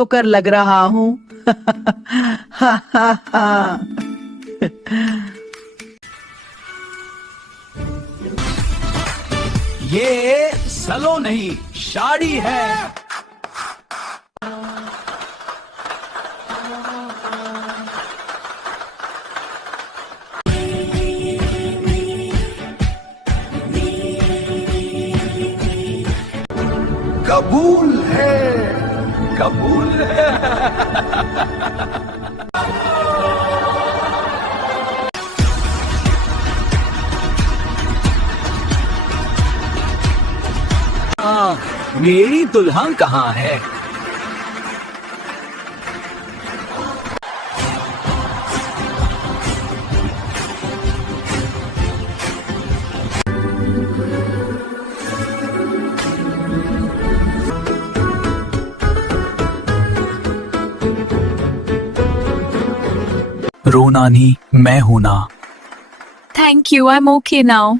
होकर लग रहा हूँ। हा हा हा। ये सलो नहीं साड़ी है। कबूल है, कबूल है। मेरी दुल्हन कहाँ है? रोना नहीं, मैं हूं ना। Thank you, I'm okay now.